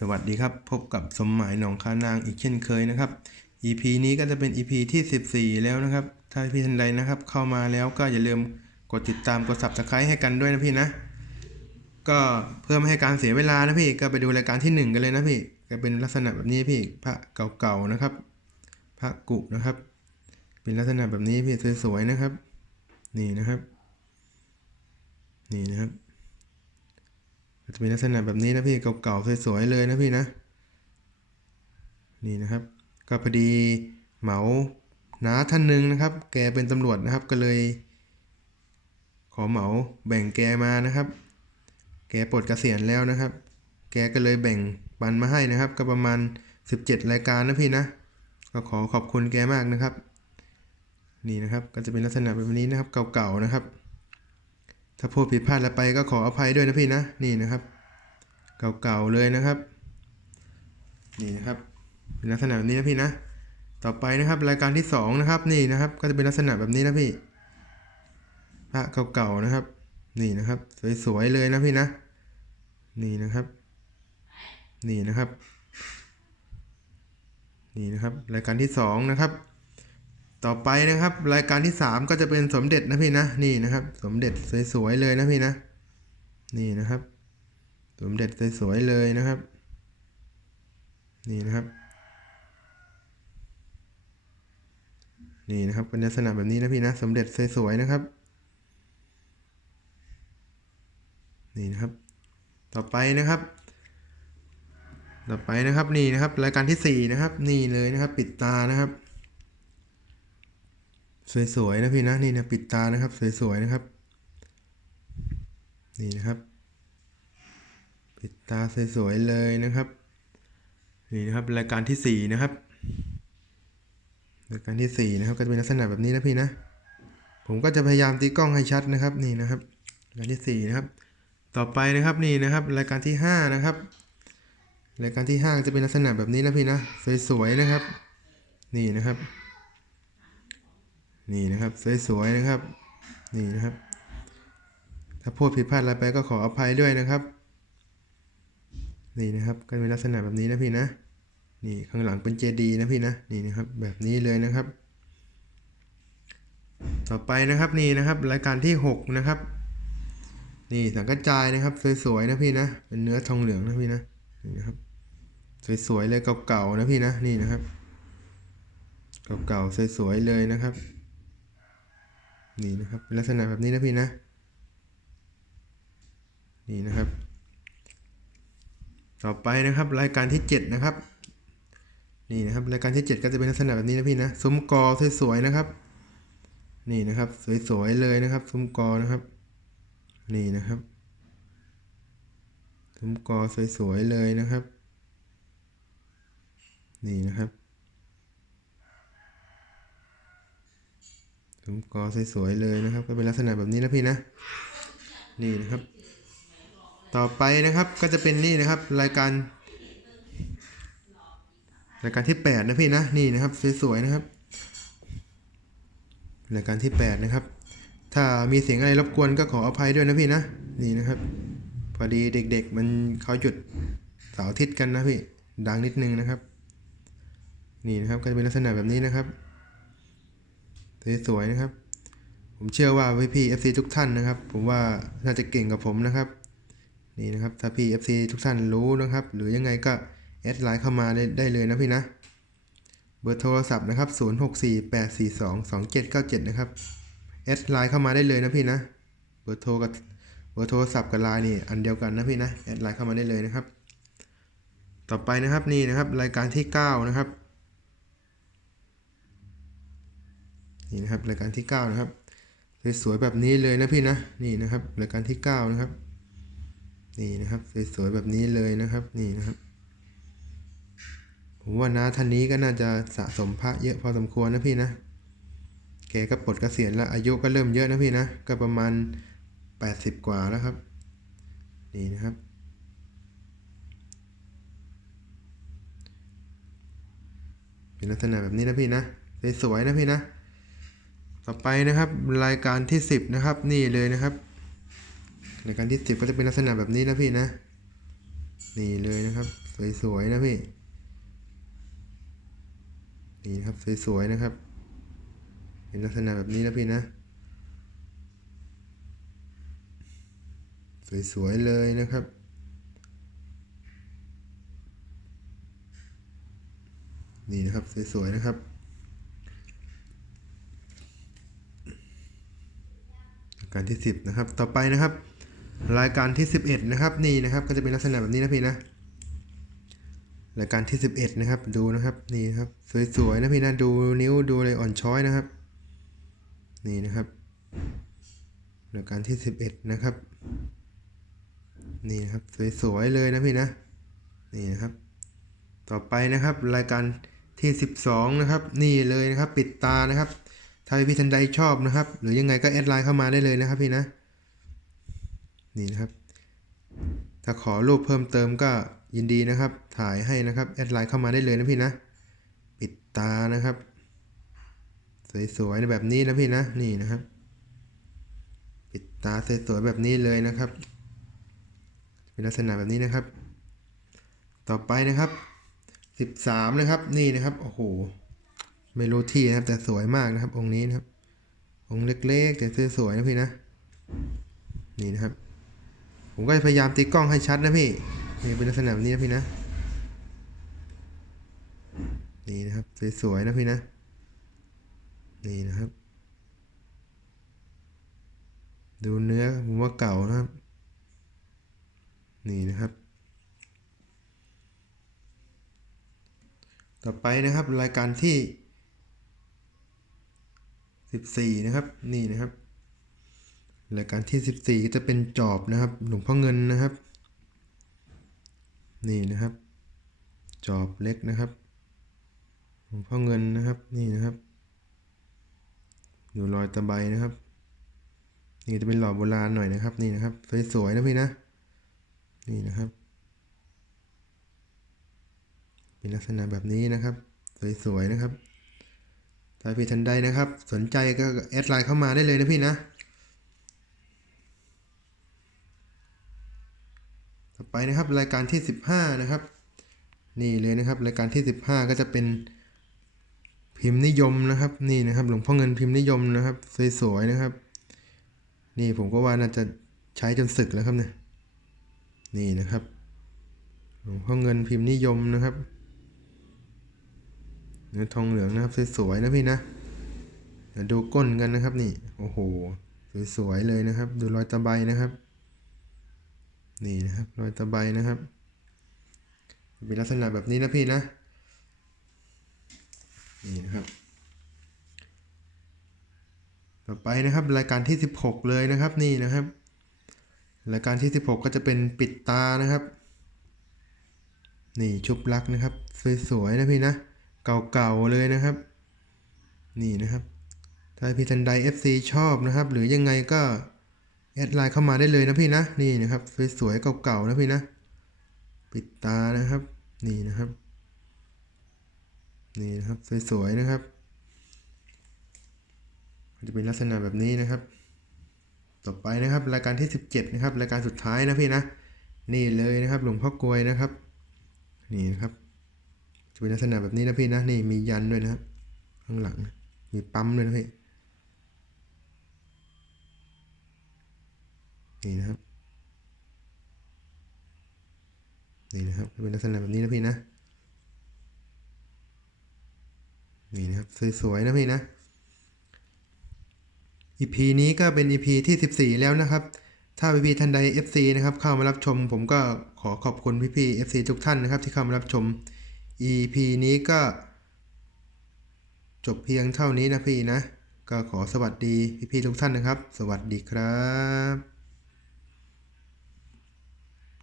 สวัสดีครับ พบกับสมหมายหนองคานางอีกเช่นเคยนะครับ EP นี้ก็จะเป็น EP ที่ 14 แล้วนะครับ ถ้าพี่ท่านใดนะครับ เข้ามาแล้วก็อย่าลืมกดติดตามกด subscribe ให้กันด้วยนะพี่นะ ก็เพื่อไม่ให้การเสียเวลานะพี่ก็ไปดูรายการที่หนึ่งกันเลยนะพี่ก็เป็นลักษณะแบบนี้พี่พระเก่าๆนะครับ พระกุนะครับ เป็นลักษณะแบบนี้พี่สวยๆนะครับ นี่นะครับ นี่นะครับ จะเป็นลักษณะแบบนี้นะพี่เก่าๆสวยๆเลยนะพี่นะ นี่นะครับ ก็พอดีเหมาน้าท่านหนึ่งนะครับ แกเป็นตำรวจนะครับก็เลย ขอเหมาแบ่งแกมานะครับ แกปลดเกษียณแล้วนะครับ แกก็เลยแบ่งปันมาให้นะครับ ก็ประมาณ 17 รายการนะพี่นะ ก็ขอขอบคุณแกมากนะครับ นี่นะครับก็จะเป็นลักษณะแบบนี้นะครับเก่าๆนะครับ ถ้าพูดผิดพลาดอะไรไปก็ขออภัยด้วยนะพี่นะ นี่นะครับ เก่าๆเลยนะครับ นี่นะครับเป็นลักษณะแบบนี้นะพี่นะ ต่อไปนะครับรายการที่สองนะครับนี่นะครับ ก็จะเป็นลักษณะแบบนี้นะพี่พระเก่าๆนะครับ นี่นะครับ สวยๆเลยนะพี่นะ นี่นะครับ นี่นะครับ นี่นะครับ รายการที่สองนะครับ ต่อไปนะครับ รายการที่สามก็จะเป็นสมเด็จนะพี่นะนี่นะครับ สมเด็จสวยๆเลยนะพี่นะ นี่นะครับ สมเด็จสวยๆเลยนะครับ นี่นะครับนี่นะครับเป็นลักษณะแบบนี้นะพี่นะสมเด็จสวยๆนะครับ นี่นะครับ ต่อไปนะครับ ต่อไปนะครับนี่นะครับ รายการที่สี่นะครับ นี่เลยนะครับ ปิดตานะครับ สวยๆนะพี่นะนี่นะปิดตานะครับ สวยๆนะครับ นี่นะครับ ปิดตาสวยๆเลยนะครับ นี่นะครับรายการที่สี่นะครับ รายการที่สี่นะครับก็จะเป็นลักษณะแบบนี้นะพี่นะ ผมก็จะพยายามตีกล้องให้ชัดนะครับนี่นะครับรายการที่สี่นะครับ ต่อไปนะครับนี่นะครับ รายการที่ห้านะครับ รายการที่ห้าจะเป็นลักษณะแบบนี้นะพี่นะสวยๆนะครับ นี่นะครับ นี่นะครับสวยๆนะครับ นี่นะครับ ถ้าพูดผิดพลาดอะไรไปก็ขออภัยด้วยนะครับ นี่นะครับก็เป็นลักษณะแบบนี้นะพี่นะนี่ข้างหลังเป็นเจดีนะพี่นะนี่นะครับ แบบนี้เลยนะครับ ต่อไปนะครับนี่นะครับ รายการที่หกนะครับ นี่สังกัจจายนะครับสวยๆนะพี่นะเป็นเนื้อทองเหลืองนะพี่นะนี่นะครับสวยๆเลยเก่าๆนะพี่นะนี่นะครับ เก่าๆสวยๆเลยนะครับ นี่นะครับเป็นลักษณะแบบนี้นะพี่นะนี่นะครับ ต่อไปนะครับรายการที่ 7 นะครับ นี่นะครับรายการที่ 7 ก็จะเป็นลักษณะแบบนี้นะพี่นะซุ้มกอสวยๆนะครับ นี่นะครับ สวยๆเลยนะครับซุ้มกอนะครับ นี่นะครับซุ้มกอสวยๆเลยนะครับ นี่นะครับ ซุ้มกอสวยๆเลยนะครับ ก็เป็นลักษณะแบบนี้นะพี่นะ นี่นะครับ ต่อไปนะครับก็จะเป็นนี่นะครับ รายการ รายการที่ 8 นะพี่นะ นี่นะครับสวยๆนะครับ รายการที่ 8 นะครับ ถ้ามีเสียงอะไรรบกวนก็ขออภัยด้วยนะพี่นะ นี่นะครับ พอดีเด็ก ๆ มันเขาหยุดเสาร์อาทิตย์กันนะพี่ ดังนิดนึงนะครับ นี่นะครับก็จะเป็นลักษณะแบบนี้นะครับ สวยๆนะครับ ผมเชื่อว่าพี่พี่ FC ทุกท่านนะครับ ผมว่าน่าจะเก่งกับผมนะครับ นี่นะครับถ้าพี่ FC ทุกท่านรู้นะครับ หรือยังไงก็แอดไลน์เข้ามาได้ได้เลยนะพี่นะ เบอร์โทรศัพท์นะครับ 0648422797 นะครับ แอดไลน์เข้ามาได้เลยนะพี่นะ เบอร์โทรกับเบอร์โทรศัพท์กับไลน์นี่อันเดียวกันนะพี่นะ แอดไลน์เข้ามาได้เลยนะครับ ต่อไปนะครับนี่นะครับรายการที่ 9 นะครับ นี่นะครับรายการที่9นะครับสวยๆแบบนี้เลยนะพี่นะนี่นะครับรายการที่9นะครับนี่นะครับสวยๆแบบนี้เลยนะครับนี่นะครับผมว่าน้าท่านนี้ก็น่าจะสะสมพระเยอะพอสมควรนะพี่นะแกก็ปลดเกษียณแล้วอายุก็เริ่มเยอะนะพี่นะก็ประมาณ 80 กว่าแล้วครับนี่นะครับเป็นลักษณะแบบนี้นะพี่นะสวยๆนะพี่นะ ต่อไปนะครับรายการที่ 10 นะครับ นี่เลยนะครับรายการที่ 10 ก็จะเป็นลักษณะแบบนี้นะพี่นะ นี่เลยนะครับ สวยๆนะพี่นี่ครับสวยๆนะครับ เป็นลักษณะแบบนี้นะพี่นะ สวยๆเลยนะครับนี่นะครับสวยๆนะครับ ราย การที่ 10 นะครับ ต่อไปนะครับ รายการที่ 11 นะครับ นี่นะครับ ก็จะเป็นลักษณะแบบนี้นะพี่นะ รายการที่ 11 นะครับ ดูนะครับ นี่นะครับ สวยๆนะพี่นะ ดูนิ้ว ดูอะไรอ่อนช้อยนะครับ นี่นะครับ รายการที่ 11 นะครับ นี่นะครับ สวยๆเลยนะพี่นะ นี่นะครับ ต่อไปนะครับ รายการที่ 12 นะครับ นี่เลยนะครับ ปิดตานะครับ ถ้าพี่ทันใดชอบนะครับ หรือยังไงก็แอดไลน์เข้ามาได้เลยนะครับพี่นะ นี่นะครับ ถ้าขอรูปเพิ่มเติมก็ยินดีนะครับ ถ่ายให้นะครับ แอดไลน์เข้ามาได้เลยนะพี่นะ ปิดตานะครับ สวยๆแบบนี้นะพี่นะ นี่นะครับ ปิดตาสวยๆแบบนี้เลยนะครับ เป็นลักษณะแบบนี้นะครับ ต่อไปนะครับ 13 นะครับ นี่นะครับ โอ้โห ไม่รู้ที่นะครับ แต่สวยมากนะครับ องค์นี้นะครับ องค์เล็กๆ แต่สวยๆนะพี่นะ นี่นะครับ ผมก็จะพยายามตีกล้องให้ชัดนะพี่นี่เป็นลักษณะแบบนี้นะพี่นะ นี่นะครับสวยๆนะพี่นะ นี่นะครับ ดูเนื้อผมว่าเก่านะครับ นี่นะครับต่อไปนะครับรายการที่ สิบสี่นะครับ นี่นะครับรายการที่สิบสี่ก็จะเป็นจอบนะครับ หลวงพ่อเงินนะครับ นี่นะครับ จอบเล็กนะครับ หลวงพ่อเงินนะครับ นี่นะครับดูรอยตะไบนะครับ นี่จะเป็นหล่อโบราณหน่อยนะครับ นี่นะครับ สวยๆนะพี่นะ นี่นะครับ เป็นลักษณะแบบนี้นะครับ สวยๆนะครับ ถ้าพี่ทันใดนะครับ สนใจก็แอดไลน์เข้ามาได้เลยนะพี่นะ ต่อไปนะครับรายการที่ 15 นะครับ นี่เลยนะครับ รายการที่ 15 ก็จะเป็นพิมพ์นิยมนะครับ นี่นะครับ หลวงพ่อเงินพิมพ์นิยมนะครับสวยๆนะครับ นี่ผมก็ว่าน่าจะใช้จนสึกแล้วครับเนี่ยนี่นะครับหลวงพ่อเงินพิมพ์นิยมนะครับ เนื้อทองเหลืองนะครับสวยๆนะพี่นะเดี๋ยวดูก้นกันนะครับนี่โอ้โหสวยๆเลยนะครับ ดูรอยตะไบนะครับ นี่นะครับรอยตะไบนะครับเป็นลักษณะแบบนี้นะพี่นะนี่นะครับต่อไปนะครับรายการที่ 16 เลยนะครับนี่นะครับ รายการที่ 16 ก็จะเป็นปิดตานะครับ นี่ชุบลักนะครับ สวยๆนะพี่นะ เก่าๆเลยนะครับ นี่นะครับ ถ้าพี่ทันใด FC ชอบนะครับ หรือยังไงก็แอดไลน์เข้ามาได้เลยนะพี่นะ นี่นะครับสวยๆเก่าๆนะพี่นะ ปิดตานะครับ นี่นะครับ นี่นะครับสวยๆนะครับ จะเป็นลักษณะแบบนี้นะครับ ต่อไปนะครับ รายการที่ 17 นะครับ รายการสุดท้ายนะพี่นะ นี่เลยนะครับ หลวงพ่อกลวยนะครับ นี่นะครับ จะเป็นลักษณะแบบนี้นะพี่นะนี่มียันด้วยนะครับข้างหลัง มีปั๊มด้วยนะพี่นี่นะครับนี่นะครับจะเป็นลักษณะแบบนี้นะพี่นะนี่นะครับสวยๆนะพี่นะ EP นี้ก็เป็น EP ที่ 14 แล้วนะครับ ถ้าพี่ๆท่านใด FC นะครับเข้ามารับชม ผมก็ขอขอบคุณพี่ๆ FC ทุกท่านนะครับที่เข้ามารับชม EP นี้ก็ จบเพียงเท่านี้นะพี่นะ ก็ขอสวัสดีพี่ๆทุกท่านนะครับ สวัสดีครับ